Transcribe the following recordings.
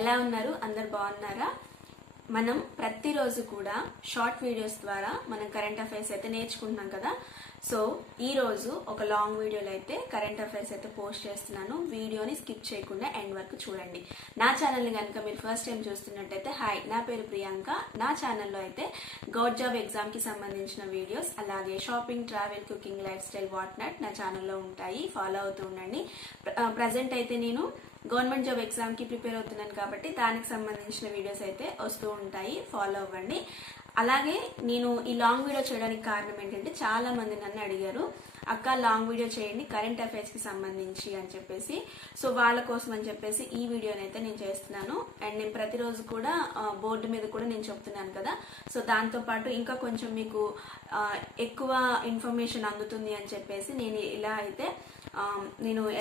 ఎలా ఉన్నారు? అందరు బాగున్నారా? మనం ప్రతిరోజు కూడా షార్ట్ వీడియోస్ ద్వారా మనం కరెంట్ అఫైర్స్ అయితే నేర్చుకుంటున్నాం కదా. సో ఈ రోజు ఒక లాంగ్ వీడియోలో అయితే కరెంట్ అఫైర్స్ అయితే పోస్ట్ చేస్తున్నాను. వీడియోని స్కిప్ చేయకుండా ఎండ్ వరకు చూడండి. నా ఛానల్ని కనుక మీరు ఫస్ట్ టైం చూస్తున్నట్టయితే హాయ్, నా పేరు ప్రియాంక. నా ఛానల్లో అయితే గవర్నమెంట్ జాబ్ ఎగ్జామ్కి సంబంధించిన వీడియోస్, అలాగే shopping, travel, cooking, life style, what not నా ఛానల్లో ఉంటాయి. ఫాలో అవుతూ ఉండండి. ప్రజెంట్ అయితే నేను గవర్నమెంట్ జాబ్ ఎగ్జామ్కి ప్రిపేర్ అవుతున్నాను కాబట్టి దానికి సంబంధించిన వీడియోస్ అయితే వస్తూ ఉంటాయి. ఫాలో అవ్వండి. అలాగే నేను ఈ లాంగ్ వీడియో చేయడానికి కారణం ఏంటంటే చాలా మంది నన్ను అడిగారు, అక్క లాంగ్ వీడియో చేయండి కరెంట్ అఫైర్స్కి సంబంధించి అని చెప్పేసి. సో వాళ్ళ కోసం అని చెప్పేసి ఈ వీడియోని అయితే నేను చేస్తున్నాను. అండ్ నేను ప్రతిరోజు కూడా బోర్డు మీద కూడా నేను చెప్తున్నాను కదా. సో దాంతోపాటు ఇంకా కొంచెం మీకు ఎక్కువ ఇన్ఫర్మేషన్ అందుతుంది అని చెప్పేసి నేను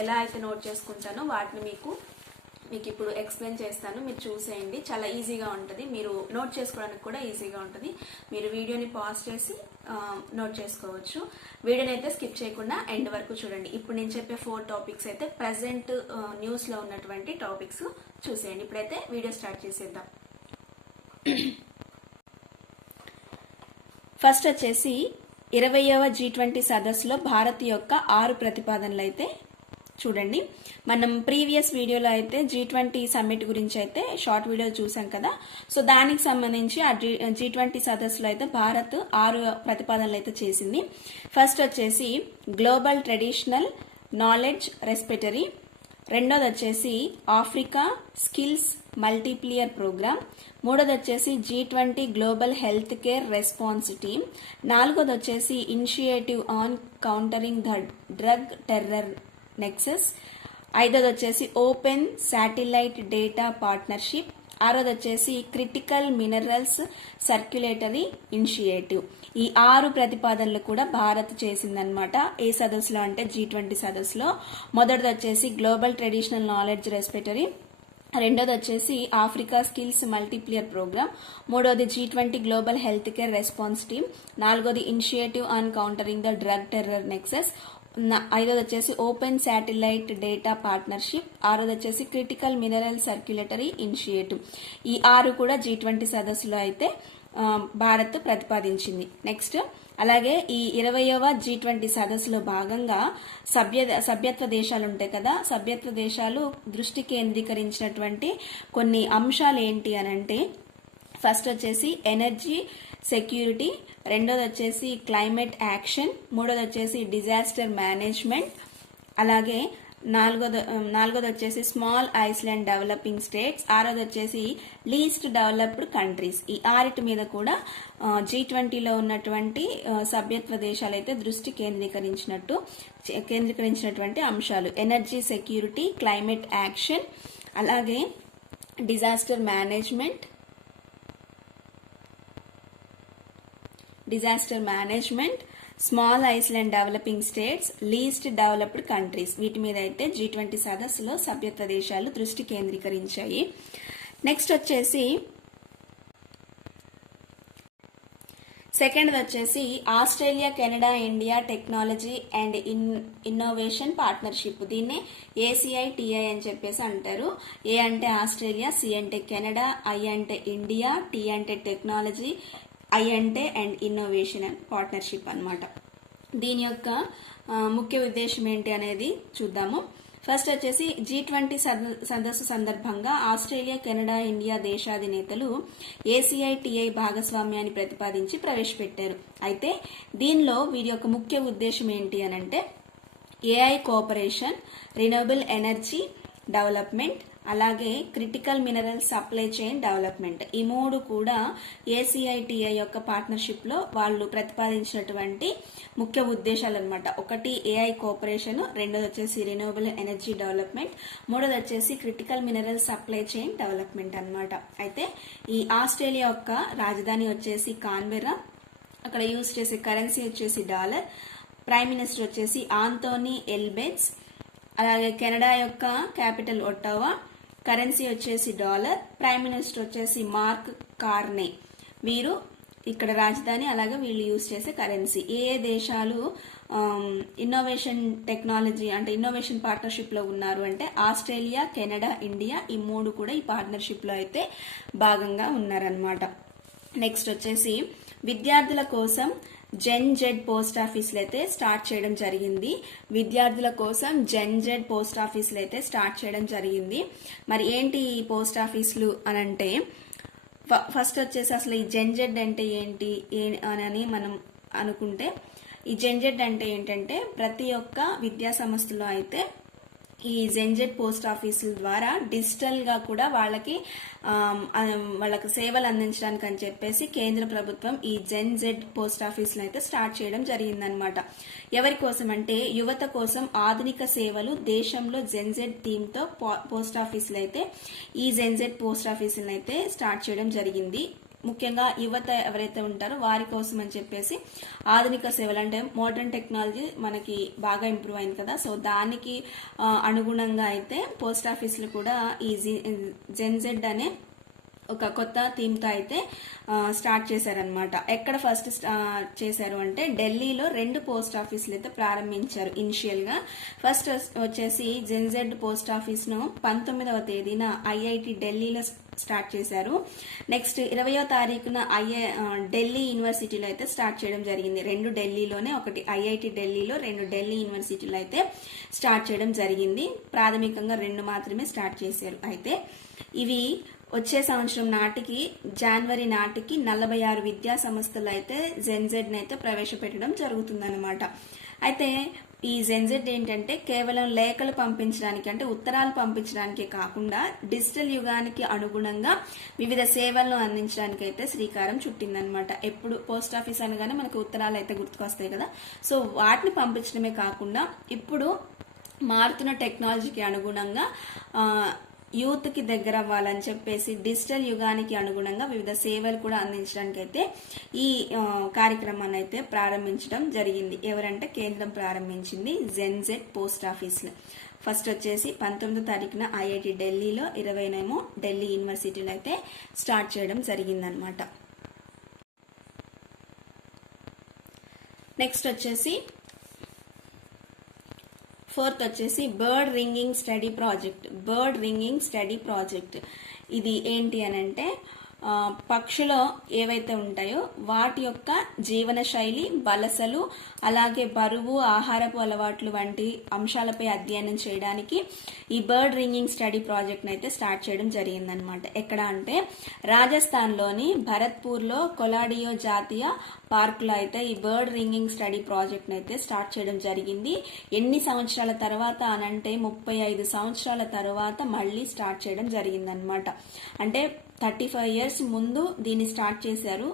ఎలా అయితే నోట్ చేసుకుంటానో వాటిని మీకు ఇప్పుడు ఎక్స్ప్లెయిన్ చేస్తాను. మీరు చూసేయండి, చాలా ఈజీగా ఉంటుంది. మీరు నోట్ చేసుకోవడానికి కూడా ఈజీగా ఉంటుంది. మీరు వీడియోని పాజ్ చేసి నోట్ చేసుకోవచ్చు. వీడియోని అయితే స్కిప్ చేయకుండా ఎండ్ వరకు చూడండి. ఇప్పుడు నేను చెప్పే 4 టాపిక్స్ అయితే ప్రజెంట్ న్యూస్లో ఉన్నటువంటి టాపిక్స్ చూసేయండి. ఇప్పుడైతే వీడియో స్టార్ట్ చేసేద్దాం. ఫస్ట్ వచ్చేసి 20వ G20 సదస్సులో భారత్ యొక్క 6 ప్రతిపాదనలు అయితే చూడండి. మనం ప్రీవియస్ వీడియోలో అయితే G20 సమ్మిట్ గురించి అయితే షార్ట్ వీడియో చూసాం కదా. సో దానికి సంబంధించి ఆ G20 సదస్సులో అయితే భారత్ 6 ప్రతిపాదనలు అయితే చేసింది. ఫస్ట్ వచ్చేసి గ్లోబల్ ట్రెడిషనల్ నాలెడ్జ్ రెస్పిటరీ, రెండోది వచ్చేసి ఆఫ్రికా స్కిల్స్ మల్టీప్లియర్ ప్రోగ్రామ్, మూడోది వచ్చేసి G20 global health care response team, నాలుగోది వచ్చేసి initiative on countering the drug terror nexus, ఐదోది వచ్చేసి ఓపెన్ శాటిలైట్ డేటా పార్ట్నర్షిప్, ఆరోది వచ్చేసి క్రిటికల్ మినరల్స్ సర్క్యులేటరీ ఇనిషియేటివ్. ఈ 6 ప్రతిపాదనలు కూడా భారత్ చేసిందనమాట. ఏ సదస్సులో అంటే G20 సదస్సులో. మొదటిది వచ్చేసి గ్లోబల్ ట్రెడిషనల్ నాలెడ్జ్ రెస్పిటరీ, రెండోది వచ్చేసి ఆఫ్రికా స్కిల్స్ మల్టీప్లియర్ ప్రోగ్రామ్, మూడోది G20 global health care response team, నాలుగోది initiative on countering the drug terror nexus, ఐదోది వచ్చేసి ఓపెన్ శాటిలైట్ డేటా పార్ట్నర్షిప్, ఆరోది వచ్చేసి క్రిటికల్ మినరల్ సర్క్యులేటరీ ఇనిషియేటివ్. ఈ 6 కూడా G20 సదస్సులో అయితే భారత్ ప్రతిపాదించింది. నెక్స్ట్ అలాగే ఈ 20వ G20 సదస్సులో భాగంగా సభ్యత్వ దేశాలు ఉంటాయి కదా. సభ్యత్వ దేశాలు దృష్టి కేంద్రీకరించినటువంటి కొన్ని అంశాలు ఏంటి అని అంటే, ఫస్ట్ వచ్చేసి ఎనర్జీ సెక్యూరిటీ, రెండోది వచ్చేసి క్లైమేట్ యాక్షన్, మూడోది వచ్చేసి డిజాస్టర్ మేనేజ్మెంట్, అలాగే నాలుగోది వచ్చేసి స్మాల్ ఐస్లాండ్ డెవలపింగ్ స్టేట్స్, ఆరోది వచ్చేసి లీస్ట్ డెవలప్డ్ కంట్రీస్. ఈ 6 మీద కూడా G20లో ఉన్నటువంటి సభ్యత్వ దేశాలు అయితే దృష్టి కేంద్రీకరించినటువంటి అంశాలు ఎనర్జీ సెక్యూరిటీ, క్లైమేట్ యాక్షన్, అలాగే disaster management, small Iceland developing states, least developed countries. వీటి మీద అయితే G20 సదస్సులో సభ్యత్వ దేశాలు దృష్టి కేంద్రీకరించాయి. నెక్స్ట్ వచ్చేసి సెకండ్ వచ్చేసి Australia Canada India technology and innovation partnership. దీన్నే ACITI అని చెప్పేసి అంటారు. ఏ అంటే ఆస్ట్రేలియా, C అంటే కెనడా, I అంటే ఇండియా, T అంటే టెక్నాలజీ, I అంటే అండ్ ఇన్నోవేషన్ అండ్ పార్ట్నర్షిప్ అన్నమాట. దీని యొక్క ముఖ్య ఉద్దేశం ఏంటి అనేది చూద్దాము. ఫస్ట్ వచ్చేసి G20 సదస్సు సందర్భంగా ఆస్ట్రేలియా, కెనడా, ఇండియా దేశాధినేతలు ACITI భాగస్వామ్యాన్ని ప్రతిపాదించి ప్రవేశపెట్టారు. అయితే దీనిలో వీరి యొక్క ముఖ్య ఉద్దేశం ఏంటి అని అంటే AI cooperation, renewable energy development, అలాగే critical mineral supply chain development. ఈ 3 కూడా ACITI యొక్క పార్ట్నర్షిప్ లో వాళ్ళు ప్రతిపాదించినటువంటి ముఖ్య ఉద్దేశాలు అనమాట. ఒకటి AI కోఆపరేషన్, రెండోది వచ్చేసి రిన్యూవబుల్ ఎనర్జీ డెవలప్మెంట్, మూడోది వచ్చేసి critical mineral supply chain development అనమాట. అయితే ఈ ఆస్ట్రేలియా యొక్క రాజధాని వచ్చేసి కాన్బెర్రా, అక్కడ యూజ్ చేసే కరెన్సీ వచ్చేసి డాలర్, ప్రైమ్ మినిస్టర్ వచ్చేసి ఆంటోనీ ఎల్బెన్స్, అలాగే కెనడా యొక్క క్యాపిటల్ ఒట్టావా, కరెన్సీ వచ్చేసి డాలర్, ప్రైమ్ మినిస్టర్ వచ్చేసి మార్క్ కార్నే. వీరు ఇక్కడ రాజధాని, అలాగే వీళ్ళు యూజ్ చేసే కరెన్సీ. ఏ ఏ దేశాలు ఇన్నోవేషన్ టెక్నాలజీ అంటే ఇన్నోవేషన్ పార్ట్నర్షిప్ లో ఉన్నారు అంటే ఆస్ట్రేలియా, కెనడా, ఇండియా, ఈ 3 కూడా ఈ పార్ట్నర్షిప్ లో అయితే భాగంగా ఉన్నారనమాట. నెక్స్ట్ వచ్చేసి విద్యార్థుల కోసం జెడ్ పోస్ట్ ఆఫీసులు అయితే స్టార్ట్ చేయడం జరిగింది. విద్యార్థుల కోసం జెడ్ పోస్ట్ ఆఫీసులు అయితే స్టార్ట్ చేయడం జరిగింది. మరి ఏంటి ఈ పోస్ట్ ఆఫీసులు అని అంటే, ఫస్ట్ వచ్చేసి అసలు ఈ జెడ్ అంటే ఏంటి అని మనం అనుకుంటే, ఈ జెడ్ అంటే ఏంటంటే ప్రతి ఒక్క విద్యా సంస్థలో అయితే ఈ జెడ్ పోస్ట్ ఆఫీసుల ద్వారా డిజిటల్ గా కూడా వాళ్ళకి సేవలు అందించడానికి అని చెప్పేసి కేంద్ర ప్రభుత్వం ఈ జెడ్ పోస్ట్ ఆఫీసులు అయితే స్టార్ట్ చేయడం జరిగిందనమాట. ఎవరి కోసం అంటే యువత కోసం ఆధునిక సేవలు దేశంలో జెడ్ థీమ్ తో పోస్ట్ ఆఫీసులు అయితే ఈ జెడ్ పోస్ట్ ఆఫీసులను అయితే స్టార్ట్ చేయడం జరిగింది. ముఖ్యంగా యువత ఎవరైతే ఉంటారో వారి కోసం అని చెప్పేసి ఆధునిక సేవలు అంటే మోడర్న్ టెక్నాలజీ మనకి బాగా ఇంప్రూవ్ అయింది కదా, సో దానికి అనుగుణంగా అయితే పోస్ట్ ఆఫీసులు కూడా ఈ జెడ్ అనే ఒక కొత్త థీమ్ తో అయితే స్టార్ట్ చేశారనమాట. ఎక్కడ ఫస్ట్ చేశారు అంటే ఢిల్లీలో 2 పోస్ట్ ఆఫీసులు అయితే ప్రారంభించారు ఇనిషియల్ గా. ఫస్ట్ వచ్చేసి జెడ్ పోస్ట్ ఆఫీస్ ను 19వ తేదీన ఐఐటి ఢిల్లీలో స్టార్ట్ చేశారు. నెక్స్ట్ 20వ తారీఖున ఢిల్లీ యూనివర్సిటీలో అయితే స్టార్ట్ చేయడం జరిగింది. 2 ఢిల్లీలోనే, ఒకటి ఐఐటి ఢిల్లీలో, 2 ఢిల్లీ యూనివర్సిటీలో అయితే స్టార్ట్ చేయడం జరిగింది. ప్రాథమికంగా 2 మాత్రమే స్టార్ట్ చేశారు. అయితే ఇవి వచ్చే సంవత్సరం నాటికి జనవరి నాటికి 46 విద్యా సంస్థలు అయితే జెడ్ అయితే ప్రవేశపెట్టడం జరుగుతుందన్నమాట. అయితే ఈ జెడ్ ఏంటంటే కేవలం లేఖలు పంపించడానికి అంటే ఉత్తరాలు పంపించడానికి కాకుండా డిజిటల్ యుగానికి అనుగుణంగా వివిధ సేవలను అందించడానికి అయితే శ్రీకారం చుట్టిందనమాట. ఎప్పుడు పోస్ట్ ఆఫీస్ అనగానే మనకు ఉత్తరాలు అయితే గుర్తుకొస్తాయి కదా, సో వాటిని పంపించడమే కాకుండా ఇప్పుడు మారుతున్న టెక్నాలజీకి అనుగుణంగా యూత్ కి దగ్గర అవ్వాలని చెప్పేసి డిజిటల్ యుగానికి అనుగుణంగా వివిధ సేవలు కూడా అందించడానికి అయితే ఈ కార్యక్రమాన్ని అయితే ప్రారంభించడం జరిగింది. ఎవరంటే కేంద్రం ప్రారంభించింది జెడ్ పోస్ట్ ఆఫీసులు. ఫస్ట్ వచ్చేసి 19వ తారీఖున ఐఐటి ఢిల్లీలో, 20నేమో ఢిల్లీ యూనివర్సిటీలో అయితే స్టార్ట్ చేయడం జరిగిందనమాట. నెక్స్ట్ వచ్చేసి 4th వచ్చేసి బర్డ్ రింగింగ్ స్టడీ ప్రాజెక్ట్. ఇది ఏంటి అని అంటే పక్షులు ఏవైతే ఉంటాయో వాటి యొక్క జీవన శైలి, వలసలు, అలాగే బరువు, ఆహారపు అలవాట్లు వంటి అంశాలపై అధ్యయనం చేయడానికి ఈ బర్డ్ రింగింగ్ స్టడీ ప్రాజెక్ట్ అయితే స్టార్ట్ చేయడం జరిగిందనమాట. ఎక్కడ అంటే రాజస్థాన్లోని భరత్పూర్లో కొలాడియో జాతీయ పార్కులో అయితే ఈ బర్డ్ రింగింగ్ స్టడీ ప్రాజెక్ట్ అయితే స్టార్ట్ చేయడం జరిగింది. ఎన్ని సంవత్సరాల తర్వాత అనంటే 35 సంవత్సరాల తర్వాత మళ్ళీ స్టార్ట్ చేయడం జరిగిందనమాట. అంటే 35 years ముందు దీన్ని స్టార్ట్ చేశారు,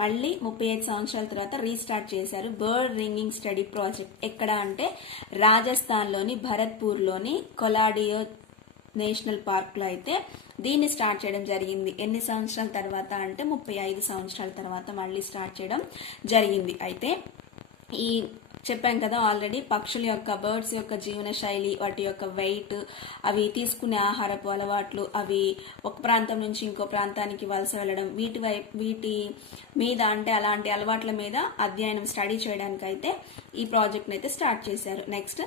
మళ్ళీ 35 సంవత్సరాల తర్వాత రీస్టార్ట్ చేశారు బర్డ్ రింగింగ్ స్టడీ ప్రాజెక్ట్. ఎక్కడ అంటే రాజస్థాన్లోని భరత్పూర్లోని కొలాడియో నేషనల్ పార్క్ లో అయితే దీన్ని స్టార్ట్ చేయడం జరిగింది. ఎన్ని సంవత్సరాల తర్వాత అంటే 35 సంవత్సరాల తర్వాత మళ్ళీ స్టార్ట్ చేయడం జరిగింది. అయితే ఈ చెప్పాం కదా ఆల్రెడీ, పక్షుల యొక్క బర్డ్స్ యొక్క జీవన శైలి, వాటి యొక్క వెయిట్, అవి తీసుకునే ఆహారపు అలవాట్లు, అవి ఒక ప్రాంతం నుంచి ఇంకో ప్రాంతానికి వలస వెళ్ళడం, వీటి మీద అంటే అలాంటి అలవాట్ల మీద అధ్యయనం స్టడీ చేయడానికి అయితే ఈ ప్రాజెక్ట్ అయితే స్టార్ట్ చేశారు. నెక్స్ట్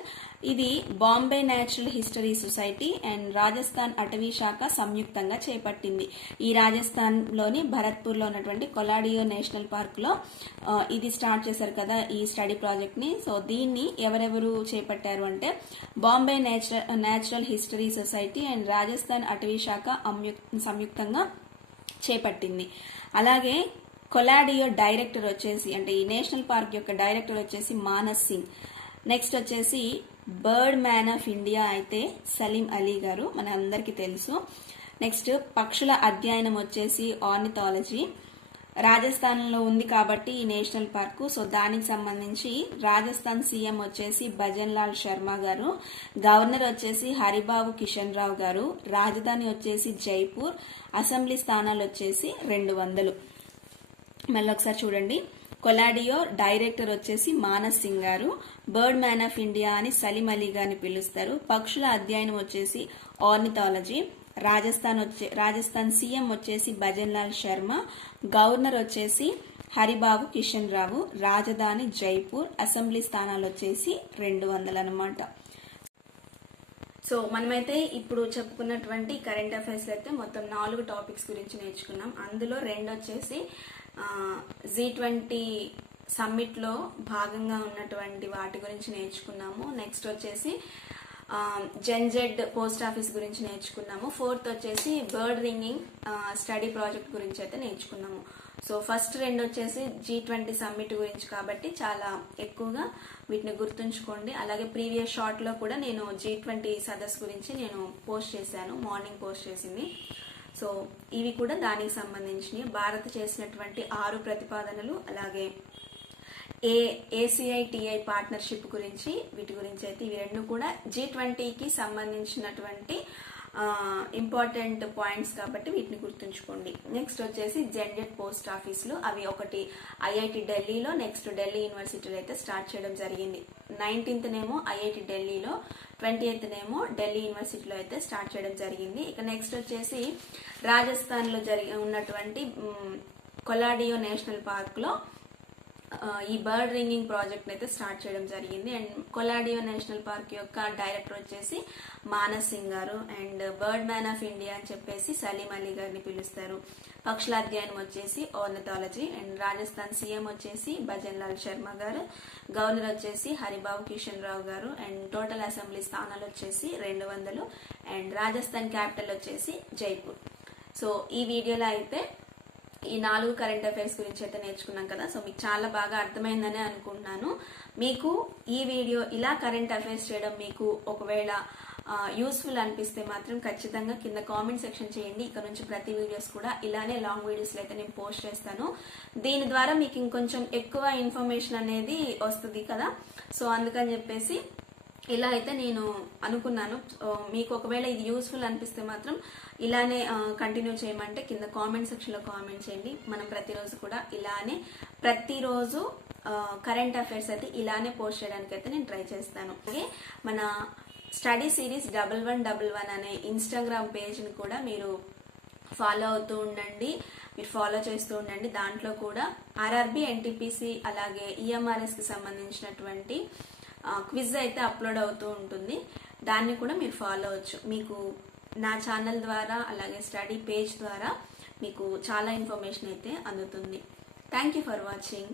ఇది Bombay natural history society and Rajasthan అటవీ శాఖ సంయుక్తంగా చేపట్టింది. ఈ రాజస్థాన్ లోని భరత్పూర్ లో ఉన్నటువంటి కొలాడియో నేషనల్ పార్క్ లో ఇది స్టార్ట్ చేశారు కదా ఈ స్టడీ ప్రాజెక్ట్ ని. సో దీన్ని ఎవరెవరు చేపట్టారు అంటే Bombay natural history society and Rajasthan అటవీ శాఖ సంయుక్తంగా చేపట్టింది. అలాగే కొలాడియో డైరెక్టర్ వచ్చేసి అంటే ఈ నేషనల్ పార్క్ యొక్క డైరెక్టర్ వచ్చేసి మానస్ సింగ్. నెక్స్ట్ వచ్చేసి బర్డ్ మ్యాన్ ఆఫ్ ఇండియా అయితే సలీం అలీ గారు, మన అందరికీ తెలుసు. నెక్స్ట్ పక్షుల అధ్యయనం వచ్చేసి ఆర్నిథాలజీ. రాజస్థాన్ లో ఉంది కాబట్టి ఈ నేషనల్ పార్కు, సో దానికి సంబంధించి రాజస్థాన్ సీఎం వచ్చేసి భజన్ లాల్ శర్మ గారు, గవర్నర్ వచ్చేసి హరిబాబు కిషన్ రావు గారు, రాజధాని వచ్చేసి జైపూర్, అసెంబ్లీ స్థానాలు వచ్చేసి 200. మళ్ళీ ఒకసారి చూడండి, కొలాడియో డైరెక్టర్ వచ్చేసి మానస్ సింగ్ గారు, బర్డ్ మ్యాన్ ఆఫ్ ఇండియా అని సలీం అలీ గారిని పిలుస్తారు. పక్షుల అధ్యయనం వచ్చేసి ఆర్నిథాలజీ. రాజస్థాన్ సీఎం వచ్చేసి భజన్ లాల్ శర్మ, గవర్నర్ వచ్చేసి హరిబాబు కిషన్ రావు, రాజధాని జైపూర్, అసెంబ్లీ స్థానాలు వచ్చేసి 200 అన్నమాట. సో మనమైతే ఇప్పుడు చెప్పుకున్నటువంటి కరెంట్ అఫైర్స్ అయితే మొత్తం 4 టాపిక్స్ గురించి నేర్చుకున్నాం. అందులో 2 వచ్చేసి G20 సమ్మిట్ లో భాగంగా ఉన్నటువంటి వాటి గురించి నేర్చుకున్నాము. నెక్స్ట్ వచ్చేసి జెన్జెడ్ పోస్ట్ ఆఫీస్ గురించి నేర్చుకున్నాము. 4th వచ్చేసి బర్డ్ రింగింగ్ స్టడీ ప్రాజెక్ట్ గురించి అయితే నేర్చుకున్నాము. సో ఫస్ట్ 2 వచ్చేసి G20 సమ్మిట్ గురించి కాబట్టి చాలా ఎక్కువగా వీటిని గుర్తుంచుకోండి. అలాగే ప్రీవియస్ షార్ట్ లో కూడా నేను G20 సదస్సు గురించి నేను పోస్ట్ చేశాను, మార్నింగ్ పోస్ట్ చేసింది. సో ఇవి కూడా దానికి సంబంధించినవి. భారత్ చేసినటువంటి 6 ప్రతిపాదనలు, అలాగే ACITI పార్ట్నర్షిప్ గురించి, వీటి గురించి అయితే ఇవి 2 కూడా G20కి సంబంధించినటువంటి ఇంపార్టెంట్ పాయింట్స్ కాబట్టి వీటిని గుర్తుంచుకోండి. నెక్స్ట్ వచ్చేసి జెన్జెడ్ పోస్ట్ ఆఫీసులు, అవి ఒకటి IIT ఢిల్లీలో, నెక్స్ట్ ఢిల్లీ యూనివర్సిటీలో అయితే స్టార్ట్ చేయడం జరిగింది. 19th నేమో IIT ఢిల్లీలో, 20th నేమో ఢిల్లీ యూనివర్సిటీలో అయితే స్టార్ట్ చేయడం జరిగింది. ఇక నెక్స్ట్ వచ్చేసి రాజస్థాన్ లో ఉన్నటువంటి కొలాడియో నేషనల్ పార్క్ లో ఈ బర్డ్ రింగింగ్ ప్రాజెక్ట్ అయితే స్టార్ట్ చేయడం జరిగింది. అండ్ కొలాడియో నేషనల్ పార్క్ యొక్క డైరెక్టర్ వచ్చేసి మానస్ సింగ్ గారు, and bird man of India అని చెప్పేసి సలీం అలీ గారిని పిలుస్తారు. పక్షుల అధ్యయనం వచ్చేసి ఓర్నథాలజీ, అండ్ రాజస్థాన్ సీఎం వచ్చేసి భజన్ లాల్ శర్మ గారు, గవర్నర్ వచ్చేసి హరిబాబు కిషన్ రావు గారు, అండ్ టోటల్ అసెంబ్లీ స్థానాలు వచ్చేసి 200, అండ్ రాజస్థాన్ క్యాపిటల్ వచ్చేసి జైపూర్. సో ఈ వీడియోలో అయితే ఈ 4 కరెంట్ అఫైర్స్ గురించి అయితే నేర్చుకున్నాం కదా. సో మీకు చాలా బాగా అర్థమైందని అనుకుంటున్నాను. మీకు ఈ వీడియో ఇలా కరెంట్ అఫైర్స్ చేయడం మీకు ఒకవేళ యూస్ఫుల్ అనిపిస్తే మాత్రం ఖచ్చితంగా కింద కామెంట్ సెక్షన్ చేయండి. ఇక నుంచి ప్రతి వీడియోస్ కూడా ఇలానే లాంగ్ వీడియోస్ అయితే నేను పోస్ట్ చేస్తాను. దీని ద్వారా మీకు ఇంకొంచెం ఎక్కువ ఇన్ఫర్మేషన్ అనేది వస్తుంది కదా. సో అందుకని చెప్పేసి ఇలా అయితే నేను అనుకున్నాను. మీకు ఒకవేళ ఇది యూస్ఫుల్ అనిపిస్తే మాత్రం ఇలానే కంటిన్యూ చేయమంటే కింద కామెంట్ సెక్షన్ లో కామెంట్ చేయండి. మనం ప్రతిరోజు కూడా ఇలానే ప్రతిరోజు కరెంట్ అఫైర్స్ అయితే ఇలానే పోస్ట్ చేయడానికి అయితే నేను ట్రై చేస్తాను. అలాగే మన స్టడీ సిరీస్ 1111 అనే ఇన్స్టాగ్రామ్ పేజ్ ని కూడా మీరు ఫాలో అవుతూ ఉండండి, మీరు ఫాలో చేస్తూ ఉండండి. దాంట్లో కూడా RRB, NTPC అలాగే EMRS కి సంబంధించినటువంటి క్విజ్ అయితే అప్లోడ్ అవుతూ ఉంటుంది. దాన్ని కూడా మీరు ఫాలో అవ్వచ్చు. మీకు నా ఛానల్ ద్వారా అలాగే స్టడీ పేజ్ ద్వారా మీకు చాలా ఇన్ఫర్మేషన్ అయితే అందుతుంది. Thank you for watching.